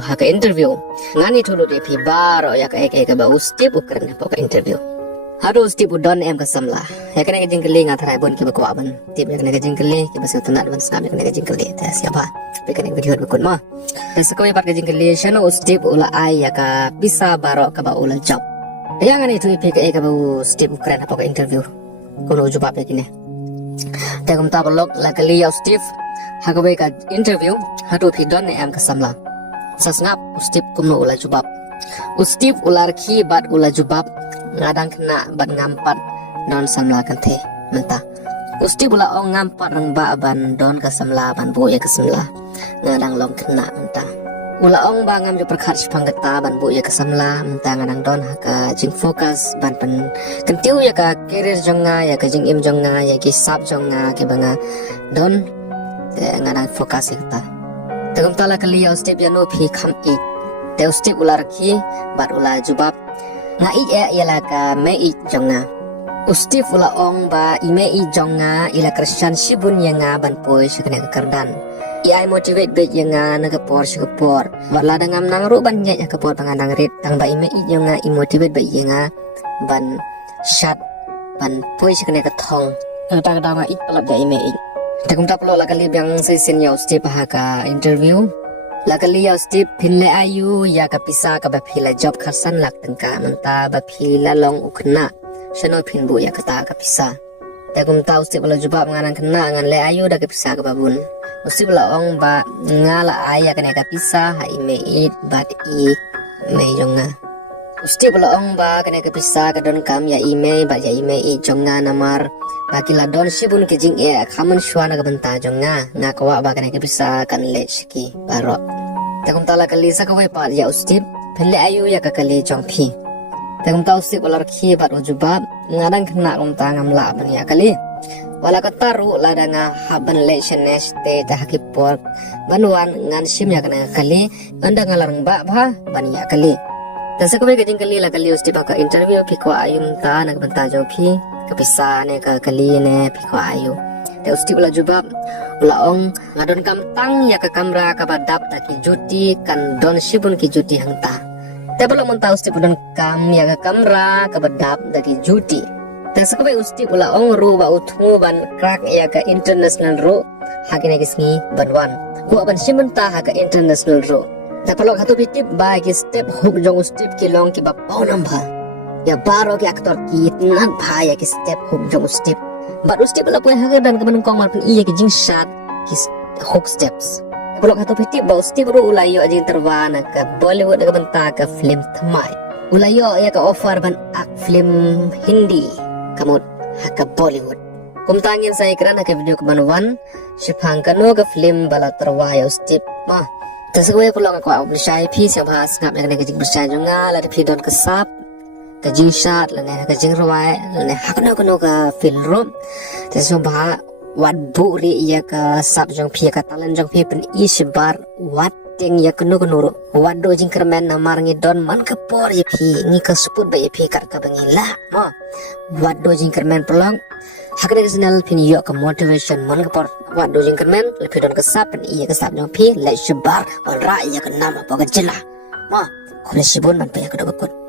haka interview ngani thulu de phi baro ya ka ek ba step ukran pa interview haro step udon em ka samla ya kana jingkali nga thrai bon ki ba ko aban tip ya kana jingkali ki ba sa tanat ban sa kana jingkali ta siapa pe kana video ba kun ma ta sa ko ba ka jingkali shano step ula ai ya ka bisa baro ka ba ula job ya ngani thu pe ka ek ba step ukran pa interview kono juba pe kine ta kum ta blog la kali ya step haka ba ka interview haro phi don em ka samla sasngap step kumno ula jubab step ular ki bat ula jubab ngadang kena bat ngampat don samla kan the menta usti bula ong ngampat rang ba ban don ka samla ban bu ya ka samla ngadang long kena menta ula ong ba ngam jo perkhat pangata ban bu ya ka samla menta ngadang don haka jing fokus ban pen kentiu ya ka career jonga ya ka jing im jonga ya ki sap jonga ke banga don ngadang fokus ta tagum tala kali ya step ya no phi kham ik te step ular ki bat ula jubab nga i ialah ka me i jonga usti fula ong ba ime i jonga ila kristan sibun yanga ban poi shikne ka kardan i ai motivate be yanga na ka por shikapor wala dangam nang ru ban nya ka por panganang ret tang ba ime i jonga i motivate be yanga ban shat ban poi shikne ka thong tang danga i palap ja ime i takum taplo la kali byang se sin ya usti pa ka interview lakali ya step pinle ayu ya ka pisa ka ba phila job kharsan lak tangka manta ba phila long ukna shano phinbu ya ka ta ka pisa tagum ta step la jubab ngan kena ngan le ayu da ka pisa ka babun usi bla ong ba ngala aya ka ne ka pisa ha ime it bat i me jonga usti bla ong ba ka ne ka pisa ka don kam ya ime ba ya ime i jonga namar bakila don shibun ke jing e khaman shwana ka banta jonga nga kawa ba ka ne ka pisa kan le shiki baro tagum tala kali sa kawai pa ya ustip phele ayu ya ka kali jongphi tagum ta ustip olar khi bat ujubab ngadang khna kum ta ngam la ban ya kali wala ka taru la danga haban le shenesh te ta hakipor banwan ngan sim ya kana kali anda ngalarang ba bha ban ya kali tasa kawai ka jing kali la kali ustip ka interview phi ko ayum ta nag banta jongphi kapisa ne ka kali ne phi ko ayu te usti bula jubab ula ong ngadon kam tang ya ka kamera ka badap ta ki juti kan don shibun ki juti hangta te bula mon ta usti budon kam ya ka kamera ka badap ta ki juti te sakabe usti ula ong ru ba utmu ban crack ya ka international ro hakine kisngi banwan ku ban shibun ta ha ka international ro te palok hatu bitip ba ki step hook jong step ki long ki ba paunam bha ya baro ki aktor ki nan bha ya ki step hook jong step baru step la pun haga dan kemen kong mal pun iya ke jing shot his hook steps blok atau piti bau step ru ulayo jing terwana ke Bollywood ke benta ke film thamai ulayo ya ke offer ban ak film Hindi kamu ke Bollywood kum tangin saya kerana ke video keman wan shipang kanu ke film bala terwaya step mah tasawaya pulang aku bersai pi siap has ngap yang ke jing bersai junga la pi don kesap ka jing shot la ne ka jing rawai la ne hakno kono ka film rom te so ba wat bu ri ya ka sap jong phi ka talan jong phi pen isbar wat ting ya kono kono wat do jing kermen na mar ngi don man ka por ya phi ngi ka suput ba ya phi ka bangila ma wat do jing kermen pelong hakne snal phin yo ka motivation man ka por wat do jing kermen le phi don ka sap pen iya ka sap jong phi la isbar ol ra ya ka nam pa ka jila ma khone sibon man pa ya ka do